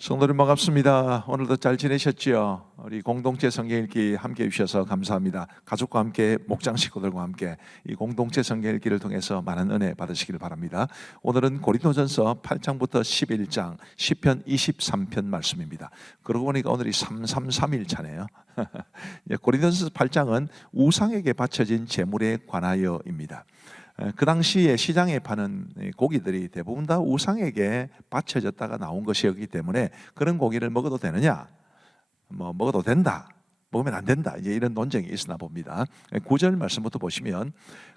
성도님 반갑습니다. 오늘도 잘 지내셨지요? 우리 공동체 성경 읽기 함께 해주셔서 감사합니다. 가족과 함께 목장 식구들과 함께 이 공동체 성경 읽기를 통해서 많은 은혜 받으시길 바랍니다. 오늘은 고린도전서 8장부터 11장 10편 23편 말씀입니다. 그러고 보니까 오늘이 333일 차네요. 고린도전서 8장은 우상에게 바쳐진 제물에 관하여입니다. 그 당시에 시장에 파는 고기들이 대부분 다 우상에게 바쳐졌다가 나온 것이었기 때문에 그런 고기를 먹어도 되느냐? 먹어도 된다, 먹으면 안 된다, 이제 이런 논쟁이 있으나 봅니다. 9절 말씀부터 보시면,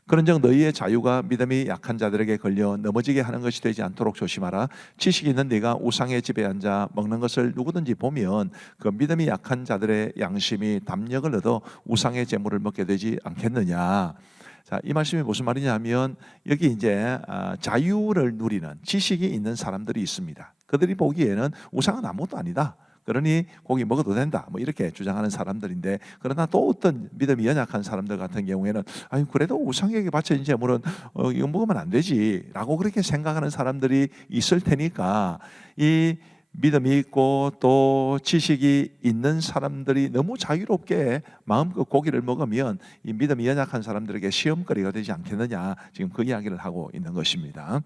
그런즉 너희의 자유가 믿음이 약한 자들에게 걸려 넘어지게 하는 것이 되지 않도록 조심하라. 지식이 있는 네가 우상의 집에 앉아 먹는 것을 누구든지 보면 그 믿음이 약한 자들의 양심이 담력을 얻어 우상의 제물을 먹게 되지 않겠느냐. 자, 이 말씀이 무슨 말이냐면, 여기 이제 자유를 누리는 지식이 있는 사람들이 있습니다. 그들이 보기에는 우상은 아무것도 아니다, 그러니 고기 먹어도 된다, 이렇게 주장하는 사람들인데, 그러나 또 어떤 믿음이 연약한 사람들 같은 경우에는 아니 그래도 우상에게 바쳐진 제물은 이거 먹으면 안 되지 라고 그렇게 생각하는 사람들이 있을 테니까, 이 믿음이 있고 또 지식이 있는 사람들이 너무 자유롭게 마음껏 고기를 먹으면 이 믿음이 연약한 사람들에게 시험거리가 되지 않겠느냐, 지금 그 이야기를 하고 있는 것입니다.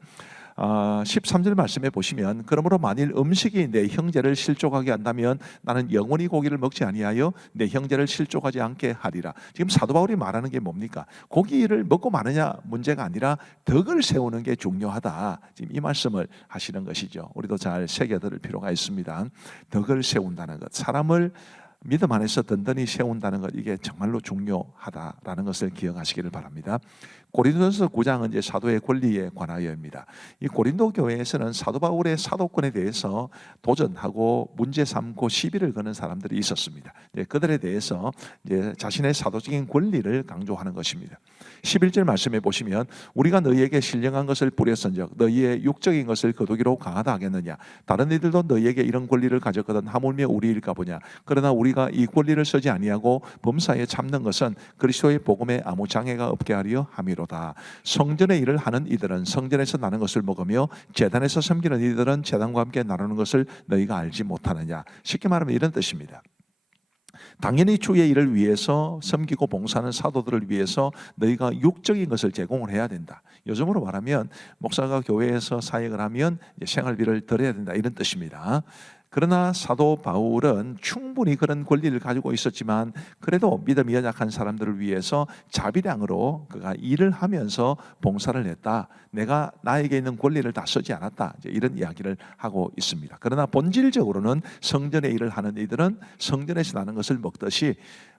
13절 말씀에 보시면, 그러므로 만일 음식이 내 형제를 실족하게 한다면 나는 영원히 고기를 먹지 아니하여 내 형제를 실족하지 않게 하리라. 지금 사도 바울이 말하는 게 뭡니까? 고기를 먹고 마느냐 문제가 아니라 덕을 세우는 게 중요하다, 지금 이 말씀을 하시는 것이죠. 우리도 잘 새겨들을 필요가 있습니다. 덕을 세운다는 것, 사람을 믿음 안에서 든든히 세운다는 것, 이게 정말로 중요하다라는 것을 기억하시기를 바랍니다. 고린도전서 9장은 이제 사도의 권리에 관하여입니다. 이 고린도 교회에서는 사도 바울의 사도권에 대해서 도전하고 문제 삼고 시비를 거는 사람들이 있었습니다. 그들에 대해서 이제 자신의 사도적인 권리를 강조하는 것입니다. 11절 말씀에 보시면, 우리가 너희에게 신령한 것을 뿌렸은즉 너희의 육적인 것을 거두기로 강하다 하겠느냐. 다른 이들도 너희에게 이런 권리를 가졌거든 하물며 우리일까 보냐. 그러나 우리가 이 권리를 쓰지 아니하고 범사에 참는 것은 그리스도의 복음에 아무 장애가 없게 하려 함이로다. 성전의 일을 하는 이들은 성전에서 나는 것을 먹으며 제단에서 섬기는 이들은 제단과 함께 나누는 것을 너희가 알지 못하느냐. 쉽게 말하면 이런 뜻입니다. 당연히 주의 일을 위해서 섬기고 봉사하는 사도들을 위해서 너희가 육적인 것을 제공을 해야 된다. 요즘으로 말하면 목사가 교회에서 사역을 하면 생활비를 드려야 된다, 이런 뜻입니다. 그러나 사도 바울은 충분히 그런 권리를 가지고 있었지만 그래도 믿음이 연약한 사람들을 위해서 자비량으로 그가 일을 하면서 봉사를 했다. 내가 나에게 있는 권리를 다 쓰지 않았다, 이런 이야기를 하고 있습니다. 그러나 본질적으로는 성전의 일을 하는 이들은 성전에서 나는 것을 먹듯이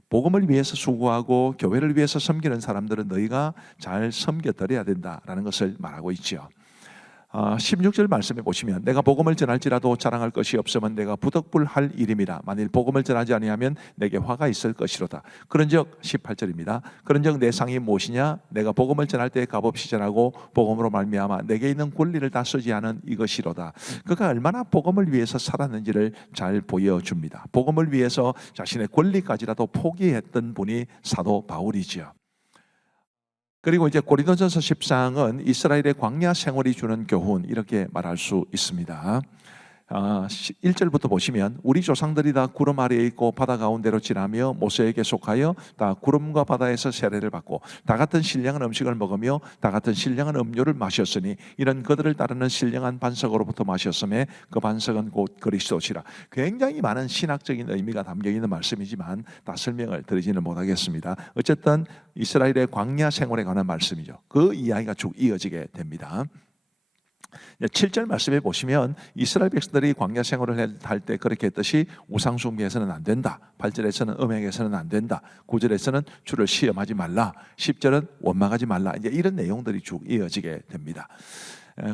복음을 위해서 수고하고 교회를 위해서 섬기는 사람들은 너희가 잘 섬겨드려야 된다라는 것을 말하고 있죠. 16절 말씀에 보시면, 내가 복음을 전할지라도 자랑할 것이 없으면 내가 부득불할 일임이라. 만일 복음을 전하지 아니하면 내게 화가 있을 것이로다. 그런즉 18절입니다. 그런즉 내 상이 무엇이냐? 내가 복음을 전할 때 값없이 전하고 복음으로 말미암아 내게 있는 권리를 다 쓰지 않은 이것이로다. 그가 얼마나 복음을 위해서 살았는지를 잘 보여줍니다. 복음을 위해서 자신의 권리까지라도 포기했던 분이 사도 바울이지요. 그리고 이제 고린도전서 10장은 이스라엘의 광야 생활이 주는 교훈, 이렇게 말할 수 있습니다. 1절부터 보시면, 우리 조상들이 다 구름 아래에 있고 바다 가운데로 지나며 모세에게 속하여 다 구름과 바다에서 세례를 받고 다 같은 신령한 음식을 먹으며 다 같은 신령한 음료를 마셨으니 이런 그들을 따르는 신령한 반석으로부터 마셨음에 그 반석은 곧 그리스도시라. 굉장히 많은 신학적인 의미가 담겨 있는 말씀이지만 다 설명을 드리지는 못하겠습니다. 어쨌든 이스라엘의 광야 생활에 관한 말씀이죠. 그 이야기가 쭉 이어지게 됩니다. 7절 말씀에 보시면, 이스라엘 백성들이 광야 생활을 할 때 그렇게 했듯이 우상 숭배해서는 안 된다. 8절에서는 음행해서는 안 된다. 9절에서는 주를 시험하지 말라. 10절은 원망하지 말라. 이제 이런 내용들이 쭉 이어지게 됩니다.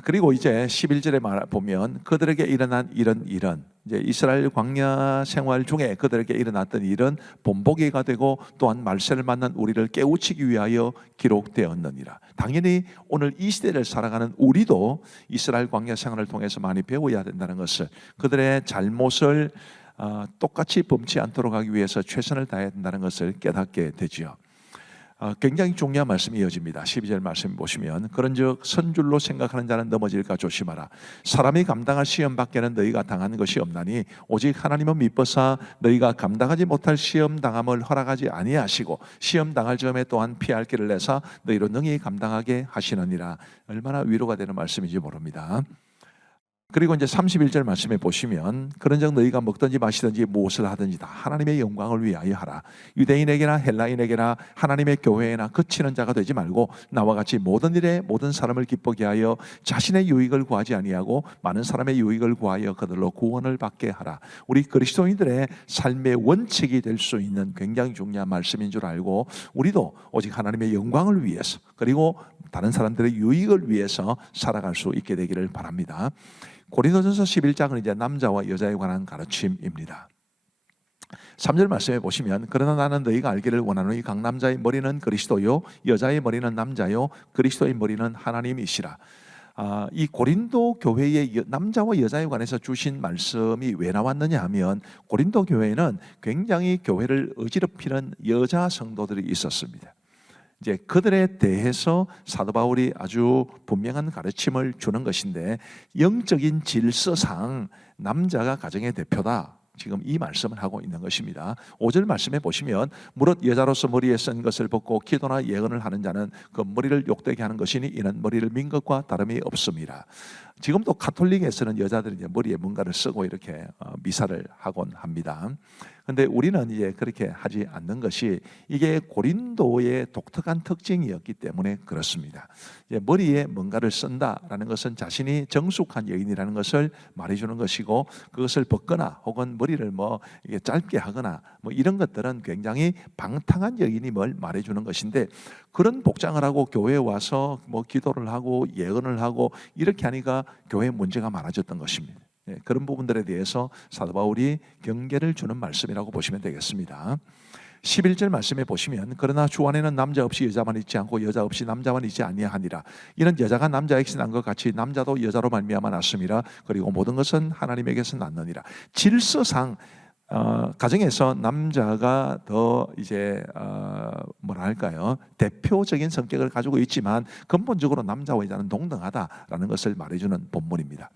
그리고 이제 11절에 보면, 그들에게 일어난 이런 일은, 이제 이스라엘 광야 생활 중에 그들에게 일어났던 일은 본보기가 되고 또한 말세를 만난 우리를 깨우치기 위하여 기록되었느니라. 당연히 오늘 이 시대를 살아가는 우리도 이스라엘 광야 생활을 통해서 많이 배워야 된다는 것을, 그들의 잘못을 똑같이 범치 않도록 하기 위해서 최선을 다해야 된다는 것을 깨닫게 되지요. 굉장히 중요한 말씀이 이어집니다. 12절 말씀 보시면 그런즉 선줄로 생각하는 자는 넘어질까 조심하라. 사람이 감당할 시험 밖에는 너희가 당하는 것이 없나니 오직 하나님은 미뻐사 너희가 감당하지 못할 시험 당함을 허락하지 아니하시고 시험 당할 점에 또한 피할 길을 내사 너희로 능히 감당하게 하시느니라. 얼마나 위로가 되는 말씀인지 모릅니다. 그리고 이제 31절 말씀에 보시면 그런즉 너희가 먹든지 마시든지 무엇을 하든지 다 하나님의 영광을 위하여 하라. 유대인에게나 헬라인에게나 하나님의 교회에나 그치는 자가 되지 말고 나와 같이 모든 일에 모든 사람을 기쁘게 하여 자신의 유익을 구하지 아니하고 많은 사람의 유익을 구하여 그들로 구원을 받게 하라. 우리 그리스도인들의 삶의 원칙이 될 수 있는 굉장히 중요한 말씀인 줄 알고 우리도 오직 하나님의 영광을 위해서 그리고 다른 사람들의 유익을 위해서 살아갈 수 있게 되기를 바랍니다. 고린도전서 11장은 이제 남자와 여자에 관한 가르침입니다. 3절 말씀에 보시면 그러나 나는 너희가 알기를 원하노니 각 남자의 머리는 그리스도요 여자의 머리는 남자요 그리스도의 머리는 하나님이시라. 이 고린도 교회의 남자와 여자에 관해서 주신 말씀이 왜 나왔느냐 하면 고린도 교회에는 굉장히 교회를 어지럽히는 여자 성도들이 있었습니다. 이제 그들에 대해서 사도 바울이 아주 분명한 가르침을 주는 것인데 영적인 질서상 남자가 가정의 대표다. 지금 이 말씀을 하고 있는 것입니다. 5절 말씀에 보시면 무릇 여자로서 머리에 쓴 것을 벗고 기도나 예언을 하는 자는 그 머리를 욕되게 하는 것이니 이는 머리를 민 것과 다름이 없습니다. 지금도 가톨릭에서는 여자들이 이제 머리에 뭔가를 쓰고 이렇게 미사를 하곤 합니다. 그런데 우리는 이제 그렇게 하지 않는 것이 이게 고린도의 독특한 특징이었기 때문에 그렇습니다. 이제 머리에 뭔가를 쓴다라는 것은 자신이 정숙한 여인이라는 것을 말해주는 것이고 그것을 벗거나 혹은 머리를 뭐 이게 짧게 하거나 뭐 이런 것들은 굉장히 방탕한 여인임을 말해주는 것인데 그런 복장을 하고 교회에 와서 뭐 기도를 하고 예언을 하고 이렇게 하니까 교회에 문제가 많아졌던 것입니다. 그런 부분들에 대해서 사도 바울이 경계를 주는 말씀이라고 보시면 되겠습니다. 11절 말씀에 보시면 그러나 주 안에는 남자 없이 여자만 있지 않고 여자 없이 남자만 있지 아니하니라. 이는 여자가 남자에게서 난 것 같이 남자도 여자로 말미암아 났음이라. 그리고 모든 것은 하나님에게서 났느니라. 질서상 가정에서 남자가 더 이제 뭐랄까요 대표적인 성격을 가지고 있지만 근본적으로 남자와 여자는 동등하다라는 것을 말해주는 본문입니다.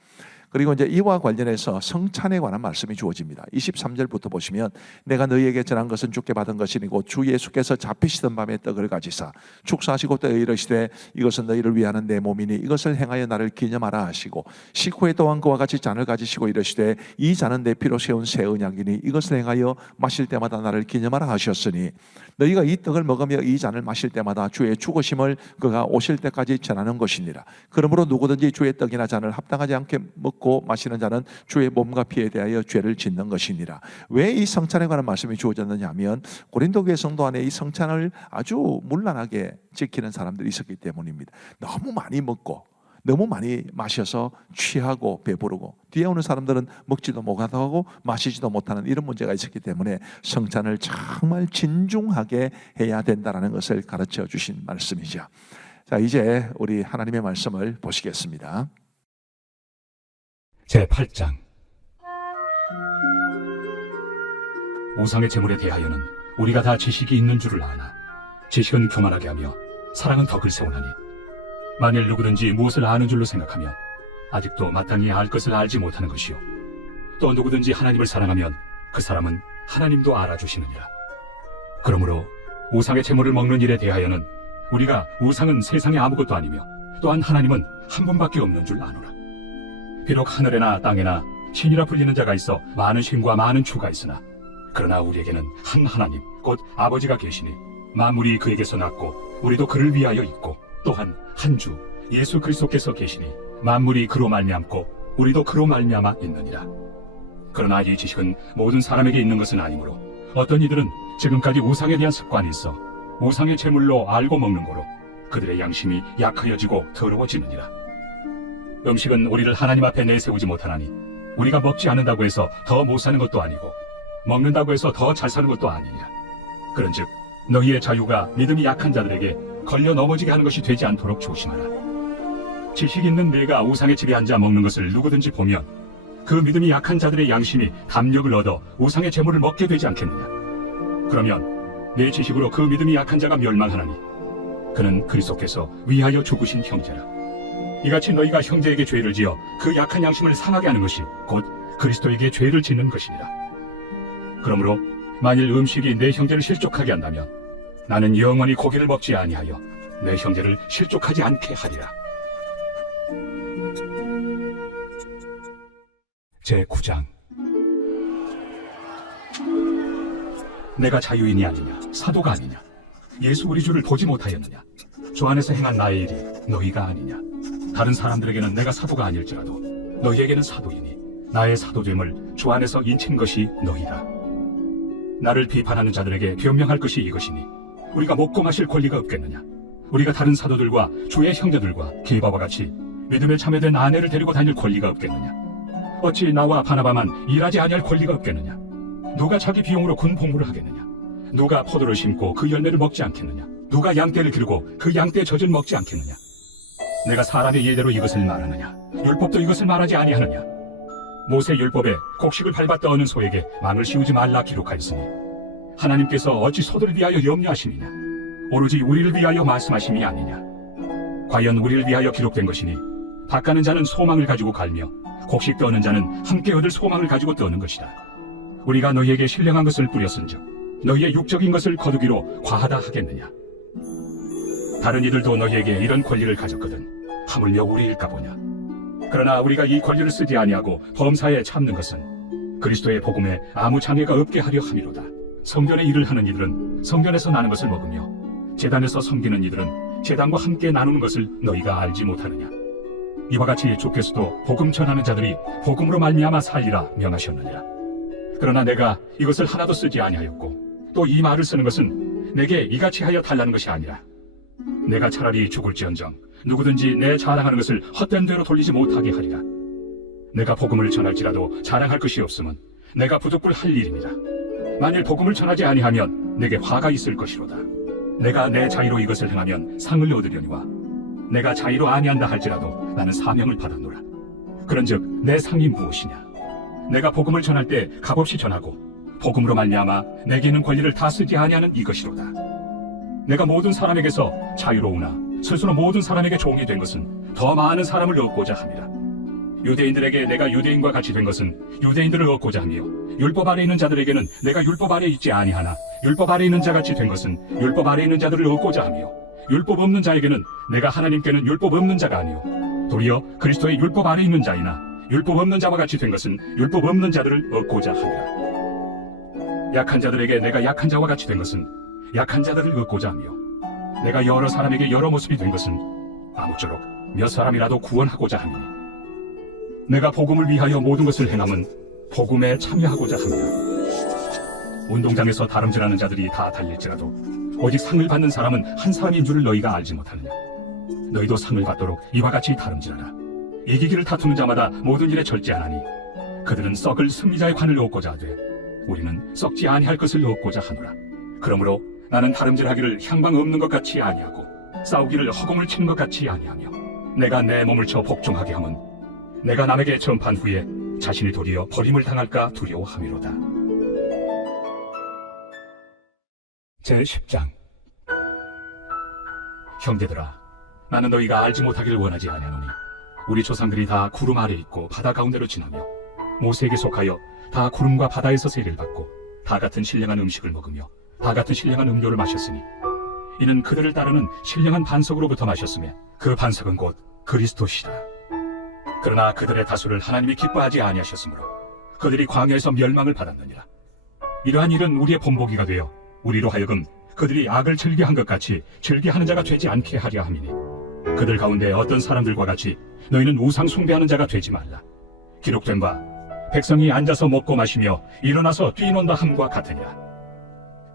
그리고 이제 이와 관련해서 성찬에 관한 말씀이 주어집니다. 23절부터 보시면 내가 너희에게 전한 것은 주께 받은 것이니고 주 예수께서 잡히시던 밤에 떡을 가지사 축사하시고 때에 이르시되 이것은 너희를 위하는 내 몸이니 이것을 행하여 나를 기념하라 하시고 식후에 또한 그와 같이 잔을 가지시고 이르시되 이 잔은 내 피로 세운 새 언약이니 이것을 행하여 마실 때마다 나를 기념하라 하셨으니 너희가 이 떡을 먹으며 이 잔을 마실 때마다 주의 죽으심을 그가 오실 때까지 전하는 것이니라. 그러므로 누구든지 주의 떡이나 잔을 합당하지 않게 먹고 마시는 자는 주의 몸과 피에 대하여 죄를 짓는 것이니라. 왜 이 성찬에 관한 말씀이 주어졌느냐 하면 고린도 교회 성도 안에 이 성찬을 아주 문란하게 지키는 사람들이 있었기 때문입니다. 너무 많이 먹고 너무 많이 마셔서 취하고 배부르고 뒤에 오는 사람들은 먹지도 못하고 마시지도 못하는 이런 문제가 있었기 때문에 성찬을 정말 진중하게 해야 된다는 것을 가르쳐 주신 말씀이죠. 자, 이제 우리 하나님의 말씀을 보시겠습니다. 제8장 우상의 제물에 대하여는 우리가 다 지식이 있는 줄을 아나 지식은 교만하게 하며 사랑은 덕을 세우나니 만일 누구든지 무엇을 아는 줄로 생각하면 아직도 마땅히 알 것을 알지 못하는 것이요 또 누구든지 하나님을 사랑하면 그 사람은 하나님도 알아주시느니라. 그러므로 우상의 제물을 먹는 일에 대하여는 우리가 우상은 세상에 아무것도 아니며 또한 하나님은 한 분밖에 없는 줄 아노라. 비록 하늘에나 땅에나 신이라 불리는 자가 있어 많은 신과 많은 주가 있으나 그러나 우리에게는 한 하나님 곧 아버지가 계시니 만물이 그에게서 났고 우리도 그를 위하여 있고 또한 한 주 예수 그리스도께서 계시니 만물이 그로 말미암고 우리도 그로 말미암아 있느니라. 그러나 이 지식은 모든 사람에게 있는 것은 아니므로 어떤 이들은 지금까지 우상에 대한 습관이 있어 우상의 제물로 알고 먹는 거로 그들의 양심이 약하여지고 더러워지느니라. 음식은 우리를 하나님 앞에 내세우지 못하나니 우리가 먹지 않는다고 해서 더 못 사는 것도 아니고 먹는다고 해서 더 잘 사는 것도 아니니라. 그런즉 너희의 자유가 믿음이 약한 자들에게 걸려 넘어지게 하는 것이 되지 않도록 조심하라. 지식 있는 내가 우상의 집에 앉아 먹는 것을 누구든지 보면 그 믿음이 약한 자들의 양심이 담력을 얻어 우상의 제물을 먹게 되지 않겠느냐. 그러면 내 지식으로 그 믿음이 약한 자가 멸망하나니 그는 그리스도께서 위하여 죽으신 형제라. 이같이 너희가 형제에게 죄를 지어 그 약한 양심을 상하게 하는 것이 곧 그리스도에게 죄를 짓는 것이니라. 그러므로 만일 음식이 내 형제를 실족하게 한다면 나는 영원히 고기를 먹지 아니하여 내 형제를 실족하지 않게 하리라. 제9장. 내가 자유인이 아니냐 사도가 아니냐 예수 우리 주를 보지 못하였느냐 주 안에서 행한 나의 일이 너희가 아니냐. 다른 사람들에게는 내가 사도가 아닐지라도 너희에게는 사도이니 나의 사도됨을 주 안에서 인친 것이 너희라. 나를 비판하는 자들에게 변명할 것이 이것이니 우리가 먹고 마실 권리가 없겠느냐. 우리가 다른 사도들과 주의 형제들과 게바와 같이 믿음에 참여된 아내를 데리고 다닐 권리가 없겠느냐. 어찌 나와 바나바만 일하지 아니할 권리가 없겠느냐. 누가 자기 비용으로 군 복무를 하겠느냐. 누가 포도를 심고 그 열매를 먹지 않겠느냐. 누가 양떼를 기르고 그 양떼의 젖을 먹지 않겠느냐. 내가 사람의 예대로 이것을 말하느냐. 율법도 이것을 말하지 아니하느냐. 모세 율법에 곡식을 밟아 떠오는 소에게 망을 씌우지 말라 기록하였으니 하나님께서 어찌 소들을 위하여 염려하시느냐. 오로지 우리를 위하여 말씀하심이 아니냐. 과연 우리를 위하여 기록된 것이니 밭 가는 자는 소망을 가지고 갈며 곡식 떠는 자는 함께 얻을 소망을 가지고 떠는 것이다. 우리가 너희에게 신령한 것을 뿌렸은즉 너희의 육적인 것을 거두기로 과하다 하겠느냐. 다른 이들도 너희에게 이런 권리를 가졌거든 하물며 우리일까 보냐. 그러나 우리가 이 권리를 쓰지 아니하고 범사에 참는 것은 그리스도의 복음에 아무 장애가 없게 하려 함이로다. 성전의 일을 하는 이들은 성전에서 나는 것을 먹으며 제단에서 섬기는 이들은 제단과 함께 나누는 것을 너희가 알지 못하느냐. 이와 같이 주께서도 복음 전하는 자들이 복음으로 말미암아 살리라 명하셨느니라. 그러나 내가 이것을 하나도 쓰지 아니하였고 또 이 말을 쓰는 것은 내게 이같이 하여 달라는 것이 아니라 내가 차라리 죽을지언정 누구든지 내 자랑하는 것을 헛된 대로 돌리지 못하게 하리라. 내가 복음을 전할지라도 자랑할 것이 없음은 내가 부득불 할 일입니다. 만일 복음을 전하지 아니하면 내게 화가 있을 것이로다. 내가 내 자의로 이것을 행하면 상을 얻으려니와 내가 자의로 아니한다 할지라도 나는 사명을 받았노라. 그런즉 내 상이 무엇이냐. 내가 복음을 전할 때 값없이 전하고 복음으로 말미암아 내게 있는 권리를 다 쓰지 아니하는 이것이로다. 내가 모든 사람에게서 자유로우나 스스로 모든 사람에게 종이 된 것은 더 많은 사람을 얻고자 함이라. 유대인들에게 내가 유대인과 같이 된 것은 유대인들을 얻고자 하며 율법 아래 있는 자들에게는 내가 율법 아래 있지 아니하나 율법 아래 있는 자같이 된 것은 율법 아래 있는 자들을 얻고자 하며 율법 없는 자에게는 내가 하나님께는 율법 없는 자가 아니요 도리어 그리스도의 율법 아래 있는 자이나 율법 없는 자와 같이 된 것은 율법 없는 자들을 얻고자 함이라. 약한 자들에게 내가 약한 자와 같이 된 것은 약한 자들을 얻고자 하며 내가 여러 사람에게 여러 모습이 된 것은 아무쪼록 몇 사람이라도 구원하고자 함이니 내가 복음을 위하여 모든 것을 행함은 복음에 참여하고자 함이라. 운동장에서 다름질하는 자들이 다 달릴지라도 오직 상을 받는 사람은 한 사람인 줄을 너희가 알지 못하느냐. 너희도 상을 받도록 이와 같이 다름질하라. 이기기를 다투는 자마다 모든 일에 절제하나니 그들은 썩을 승리자의 관을 얻고자 하되 우리는 썩지 아니할 것을 얻고자 하노라. 그러므로 나는 다름질하기를 향방 없는 것 같이 아니하고 싸우기를 허공을 치는 것 같이 아니하며 내가 내 몸을 쳐 복종하게 함은 내가 남에게 전판 후에 자신이 도리어 버림을 당할까 두려워함이로다. 제10장. 형제들아, 나는 너희가 알지 못하기를 원하지 아니하노니 우리 조상들이 다 구름 아래 있고 바다 가운데로 지나며 모세에게 속하여 다 구름과 바다에서 세례를 받고 다 같은 신령한 음식을 먹으며 다 같은 신령한 음료를 마셨으니 이는 그들을 따르는 신령한 반석으로부터 마셨으며 그 반석은 곧 그리스도시라. 그러나 그들의 다수를 하나님이 기뻐하지 아니하셨으므로 그들이 광야에서 멸망을 받았느니라. 이러한 일은 우리의 본보기가 되어 우리로 하여금 그들이 악을 즐겨한 것 같이 즐겨하는 자가 되지 않게 하려 함이니 그들 가운데 어떤 사람들과 같이 너희는 우상 숭배하는 자가 되지 말라. 기록된 바 백성이 앉아서 먹고 마시며 일어나서 뛰논다 함과 같으니라.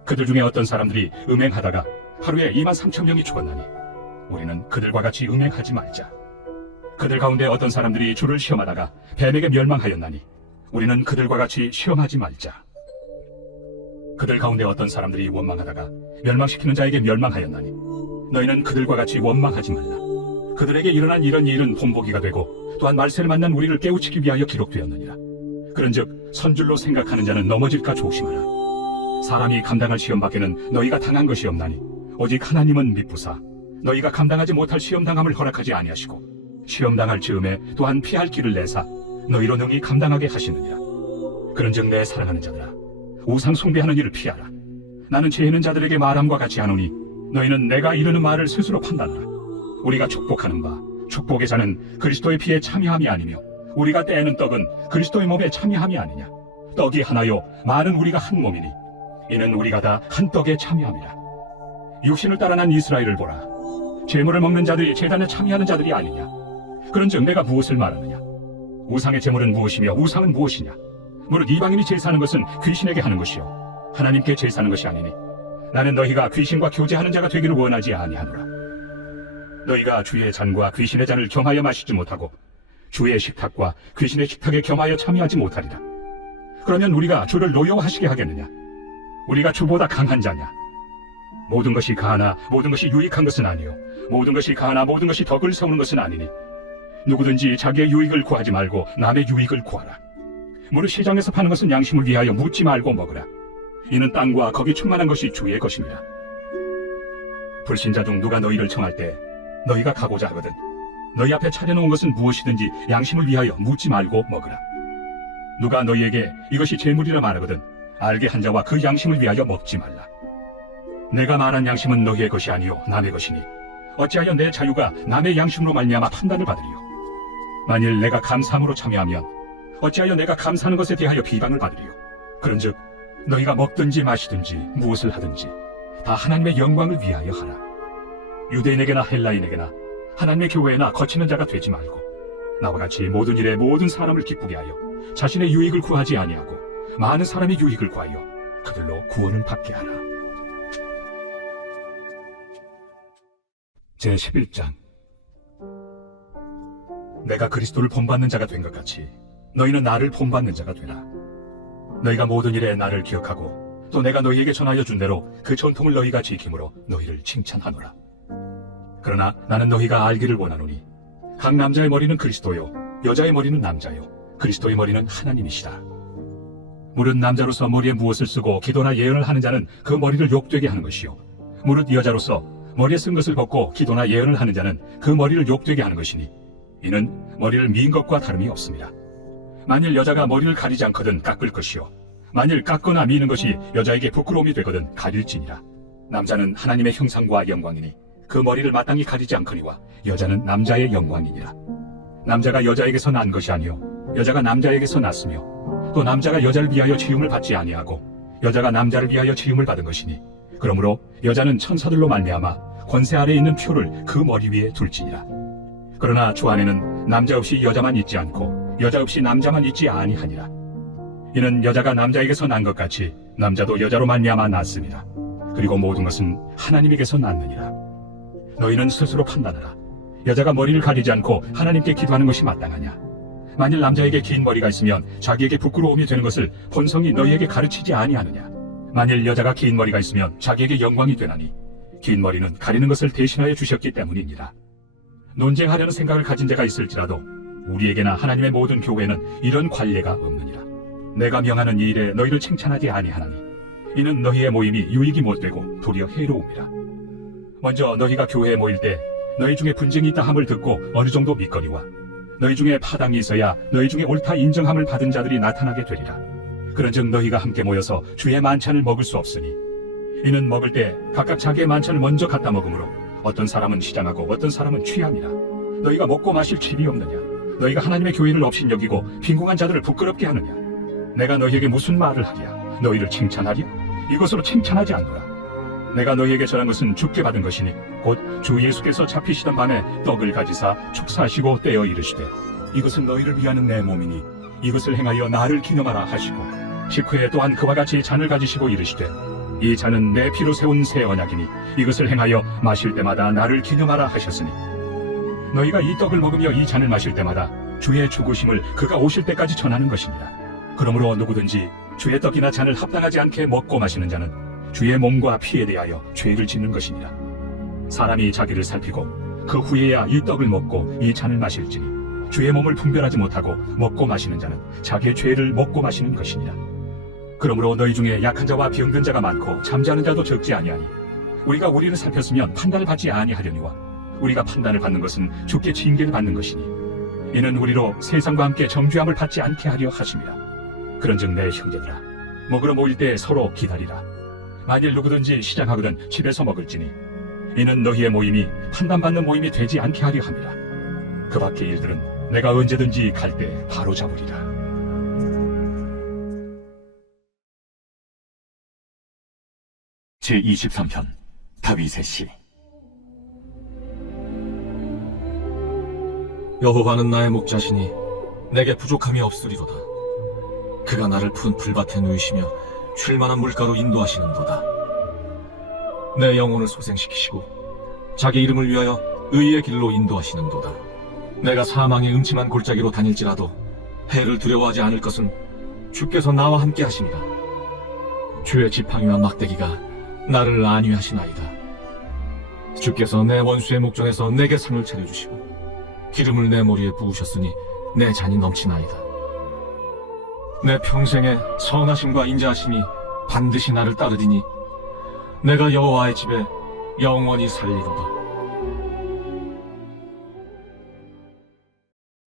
그들 중에 어떤 사람들이 음행하다가 하루에 23,000명이 죽었나니 우리는 그들과 같이 음행하지 말자. 그들 가운데 어떤 사람들이 주를 시험하다가 뱀에게 멸망하였나니 우리는 그들과 같이 시험하지 말자. 그들 가운데 어떤 사람들이 원망하다가 멸망시키는 자에게 멸망하였나니 너희는 그들과 같이 원망하지 말라. 그들에게 일어난 이런 일은 본보기가 되고 또한 말세를 만난 우리를 깨우치기 위하여 기록되었느니라. 그런즉 선줄로 생각하는 자는 넘어질까 조심하라. 사람이 감당할 시험 밖에는 너희가 당한 것이 없나니 오직 하나님은 미쁘사 너희가 감당하지 못할 시험 당함을 허락하지 아니하시고 시험 당할 즈음에 또한 피할 길을 내사 너희로 능히 감당하게 하시느니라. 그런즉 내 사랑하는 자들아, 우상 숭배하는 일을 피하라. 나는 죄 있는 자들에게 말함과 같이 하노니 너희는 내가 이르는 말을 스스로 판단하라. 우리가 축복하는 바 축복의 자는 그리스도의 피에 참여함이 아니며 우리가 떼는 떡은 그리스도의 몸에 참여함이 아니냐. 떡이 하나요 말은 우리가 한 몸이니 이는 우리가 다 한 떡에 참여함이라. 육신을 따라 난 이스라엘을 보라. 제물을 먹는 자들이 제단에 참여하는 자들이 아니냐. 그런즉 내가 무엇을 말하느냐. 우상의 제물은 무엇이며 우상은 무엇이냐. 무릇 이방인이 제사하는 것은 귀신에게 하는 것이요 하나님께 제사하는 것이 아니니 나는 너희가 귀신과 교제하는 자가 되기를 원하지 아니하노라. 너희가 주의 잔과 귀신의 잔을 겸하여 마시지 못하고 주의 식탁과 귀신의 식탁에 겸하여 참여하지 못하리라. 그러면 우리가 주를 노여워하시게 하겠느냐. 우리가 주보다 강한 자냐. 모든 것이 가하나 모든 것이 유익한 것은 아니요 모든 것이 가하나 모든 것이 덕을 세우는 것은 아니니 누구든지 자기의 유익을 구하지 말고 남의 유익을 구하라. 무릇 시장에서 파는 것은 양심을 위하여 묻지 말고 먹으라. 이는 땅과 거기 충만한 것이 주의 것입니다. 불신자 중 누가 너희를 청할 때 너희가 가고자 하거든 너희 앞에 차려놓은 것은 무엇이든지 양심을 위하여 묻지 말고 먹으라. 누가 너희에게 이것이 재물이라 말하거든 알게 한 자와 그 양심을 위하여 먹지 말라. 내가 말한 양심은 너희의 것이 아니요 남의 것이니 어찌하여 내 자유가 남의 양심으로 말미암아 판단을 받으리요. 만일 내가 감사함으로 참여하면 어찌하여 내가 감사하는 것에 대하여 비방을 받으리요. 그런즉 너희가 먹든지 마시든지 무엇을 하든지 다 하나님의 영광을 위하여 하라. 유대인에게나 헬라인에게나 하나님의 교회에나 거치는 자가 되지 말고 나와 같이 모든 일에 모든 사람을 기쁘게 하여 자신의 유익을 구하지 아니하고 많은 사람의 유익을 구하여 그들로 구원을 받게 하라. 제11장. 내가 그리스도를 본받는 자가 된 것 같이 너희는 나를 본받는 자가 되라. 너희가 모든 일에 나를 기억하고 또 내가 너희에게 전하여 준 대로 그 전통을 너희가 지킴으로 너희를 칭찬하노라. 그러나 나는 너희가 알기를 원하노니 각 남자의 머리는 그리스도요 여자의 머리는 남자요 그리스도의 머리는 하나님이시라. 무릇 남자로서 머리에 무엇을 쓰고 기도나 예언을 하는 자는 그 머리를 욕되게 하는 것이요 무릇 여자로서 머리에 쓴 것을 벗고 기도나 예언을 하는 자는 그 머리를 욕되게 하는 것이니 이는 머리를 미인 것과 다름이 없습니다. 만일 여자가 머리를 가리지 않거든 깎을 것이요 만일 깎거나 미는 것이 여자에게 부끄러움이 되거든 가릴지니라. 남자는 하나님의 형상과 영광이니 그 머리를 마땅히 가리지 않거니와 여자는 남자의 영광이니라. 남자가 여자에게서 난 것이 아니요 여자가 남자에게서 났으며 또 남자가 여자를 위하여 지음을 받지 아니하고 여자가 남자를 위하여 지음을 받은 것이니 그러므로 여자는 천사들로 말미암아 권세 아래에 있는 표를 그 머리 위에 둘지니라. 그러나 주 안에는 남자 없이 여자만 있지 않고 여자 없이 남자만 있지 아니하니라. 이는 여자가 남자에게서 난 것 같이 남자도 여자로 말미암아 났습니다. 그리고 모든 것은 하나님에게서 났느니라. 너희는 스스로 판단하라. 여자가 머리를 가리지 않고 하나님께 기도하는 것이 마땅하냐. 만일 남자에게 긴 머리가 있으면 자기에게 부끄러움이 되는 것을 본성이 너희에게 가르치지 아니하느냐. 만일 여자가 긴 머리가 있으면 자기에게 영광이 되나니 긴 머리는 가리는 것을 대신하여 주셨기 때문이니라. 논쟁하려는 생각을 가진 자가 있을지라도 우리에게나 하나님의 모든 교회는 이런 관례가 없느니라. 내가 명하는 이 일에 너희를 칭찬하지 아니하나니 이는 너희의 모임이 유익이 못되고 도리어 해로움이라. 먼저 너희가 교회에 모일 때 너희 중에 분쟁이 있다 함을 듣고 어느 정도 믿거니와 너희 중에 파당이 있어야 너희 중에 옳다 인정함을 받은 자들이 나타나게 되리라. 그런즉 너희가 함께 모여서 주의 만찬을 먹을 수 없으니 이는 먹을 때 각각 자기의 만찬을 먼저 갖다 먹으므로 어떤 사람은 시장하고 어떤 사람은 취함이라. 너희가 먹고 마실 칩이 없느냐. 너희가 하나님의 교회를 업신여기고 빈궁한 자들을 부끄럽게 하느냐. 내가 너희에게 무슨 말을 하랴. 너희를 칭찬하랴. 이것으로 칭찬하지 않노라. 내가 너희에게 전한 것은 주께 받은 것이니 곧 주 예수께서 잡히시던 밤에 떡을 가지사 축사하시고 떼어 이르시되 이것은 너희를 위하는 내 몸이니 이것을 행하여 나를 기념하라 하시고 식후에 또한 그와 같이 잔을 가지시고 이르시되 이 잔은 내 피로 세운 새 언약이니 이것을 행하여 마실 때마다 나를 기념하라 하셨으니 너희가 이 떡을 먹으며 이 잔을 마실 때마다 주의 죽으심을 그가 오실 때까지 전하는 것입니다. 그러므로 누구든지 주의 떡이나 잔을 합당하지 않게 먹고 마시는 자는 주의 몸과 피에 대하여 죄를 짓는 것이니라. 사람이 자기를 살피고 그 후에야 이 떡을 먹고 이 잔을 마실지니 주의 몸을 분별하지 못하고 먹고 마시는 자는 자기의 죄를 먹고 마시는 것이니라. 그러므로 너희 중에 약한 자와 병든 자가 많고 잠자는 자도 적지 아니하니 우리가 우리를 살폈으면 판단을 받지 아니하려니와 우리가 판단을 받는 것은 주께 징계를 받는 것이니 이는 우리로 세상과 함께 정죄함을 받지 않게 하려 하심이라. 그런즉 내 형제들아, 먹으러 모일 때 서로 기다리라. 만일 누구든지 시장하거든 집에서 먹을지니 이는 너희의 모임이 판단받는 모임이 되지 않게 하려 함이라. 그 밖의 일들은 내가 언제든지 갈 때 바로 잡으리라. 제23편 다윗의 시. 여호와는 나의 목자시니 내게 부족함이 없으리로다. 그가 나를 푸른 풀밭에 누이시며 쉴 만한 물가로 인도하시는도다. 내 영혼을 소생시키시고 자기 이름을 위하여 의의 길로 인도하시는도다. 내가 사망의 음침한 골짜기로 다닐지라도 해를 두려워하지 않을 것은 주께서 나와 함께 하심이라. 주의 지팡이와 막대기가 나를 안위하시나이다. 주께서 내 원수의 목전에서 내게 상을 차려주시고 기름을 내 머리에 부으셨으니 내 잔이 넘치나이다. 내 평생에 선하심과 인자하심이 반드시 나를 따르리니 내가 여호와의 집에 영원히 살리로다.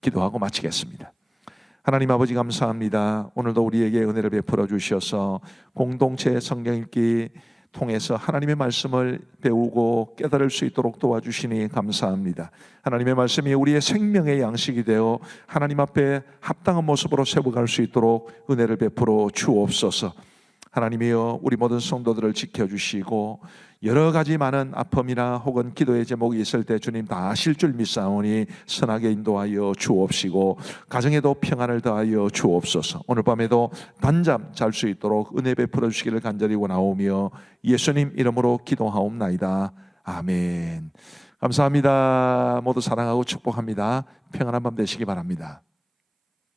기도하고 마치겠습니다. 하나님 아버지 감사합니다. 오늘도 우리에게 은혜를 베풀어 주셔서 공동체 성경 읽기 통해서 하나님의 말씀을 배우고 깨달을 수 있도록 도와주시니 감사합니다. 하나님의 말씀이 우리의 생명의 양식이 되어 하나님 앞에 합당한 모습으로 세워갈 수 있도록 은혜를 베풀어 주옵소서. 하나님이여, 우리 모든 성도들을 지켜주시고 여러 가지 많은 아픔이나 혹은 기도의 제목이 있을 때 주님 다 아실 줄 믿사오니 선하게 인도하여 주옵시고 가정에도 평안을 더하여 주옵소서. 오늘 밤에도 단잠 잘 수 있도록 은혜 베풀어 주시기를 간절히 원하오며 예수님 이름으로 기도하옵나이다. 아멘. 감사합니다. 모두 사랑하고 축복합니다. 평안한 밤 되시기 바랍니다.